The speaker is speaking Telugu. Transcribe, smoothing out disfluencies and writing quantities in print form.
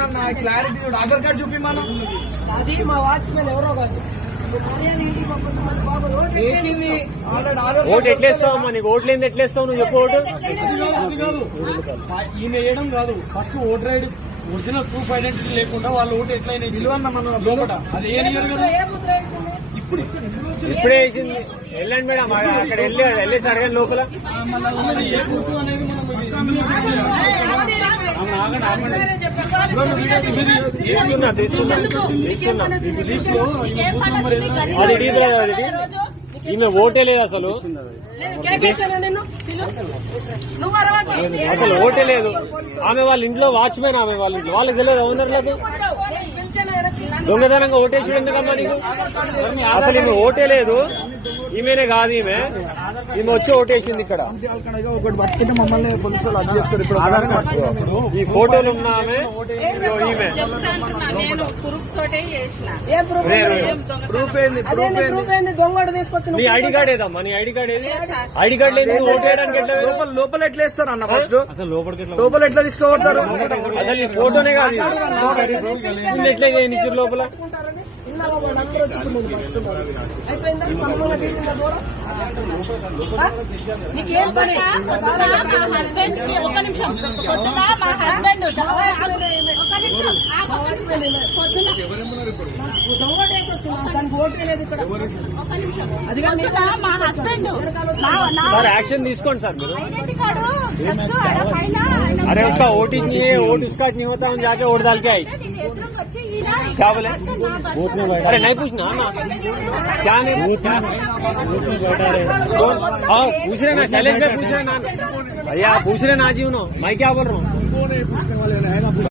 ఏందన్నా క్లారిటీ ఆధార్ కార్డు చూపి మనం అది మా వాచ్మెన్ ఎవరో కాదు వేసింది ఓటు ఎట్లేస్తావమ్మా? నీకు ఓట్లు ఏంది ఎట్లేస్తావు? నువ్వు చెప్పు ఓటు. ఈయన వేయడం కాదు, first voter ID original proof identity లేకుండా వాళ్ళ ఓటు ఎట్లయినా విలువన్న మన లోపల అది ఏనియరు కదా. ఇప్పుడే వేసింది. వెళ్ళండి మేడం, అక్కడ వెళ్ళేసి అడగండి లోపల. ఏ గుర్తు అనేది మనం తీసుకున్నా. ఈమె ఓటే లేదు అసలు ఓటే లేదు. ఆమె వాళ్ళ ఇంట్లో వాచ్మెన్, ఆమె వాళ్ళ ఇంట్లో వాళ్ళకి తెలియదు ఓనర్లకు. దొంగతనంగా ఓటేసి ఎందుకమ్మా నీకు? అసలు ఈమె ఓటే లేదు. ఈమెనే కాదు, ఈమె వచ్చి ఓటేసింది ఇక్కడ. ఒకటి పట్టుకుంటే మమ్మల్ని పోలీసులు అది చేస్తారు. ఇప్పుడు ఆధార్ కార్డు ఈ ఫోటోలు ఉన్న ఆమె ఈమె ప్రూఫ్ ఏంది దొంగడు తీసుకొచ్చి నీ ఐడి కార్డ్ ఏదమ్మా? నీ ఐడి కార్డ్ ఏది? ఐడి కార్డ్ లేదు, ఓటు వేయడానికి ఎట్లా? లోపల ఎట్లా వేస్తారు అన్న? ఫస్ట్ అసలు లోపల ఎట్లా తీసుకోబడతారు? అసలు ఈ ఫోటోనే కాదు, ఎట్లా చేయనిచ్చారు లోపల? నీకేం పని? మా హస్బెండ్ కి ఒక నిమిషం పొద్దున మా హస్బెండ్ ఒక నిమిషం పొద్దున మా హస్బెండ్ సార్ యాక్షన్ తీసుకోండి సార్ మీరు. ఐడెంటిటీ కార్డు పైన अरे उसका वोट ही नहीं है, वोट उसका नहीं होता, हम जाके वोट डाल के आई। क्या बोले? अरे नहीं पूछना ना, क्या नहीं हाँ पूछ रहे ना, शैलेश भाई पूछ रहे ना भैया, आप पूछ रहे ना जी। मैं क्या बोल रहा हूँ?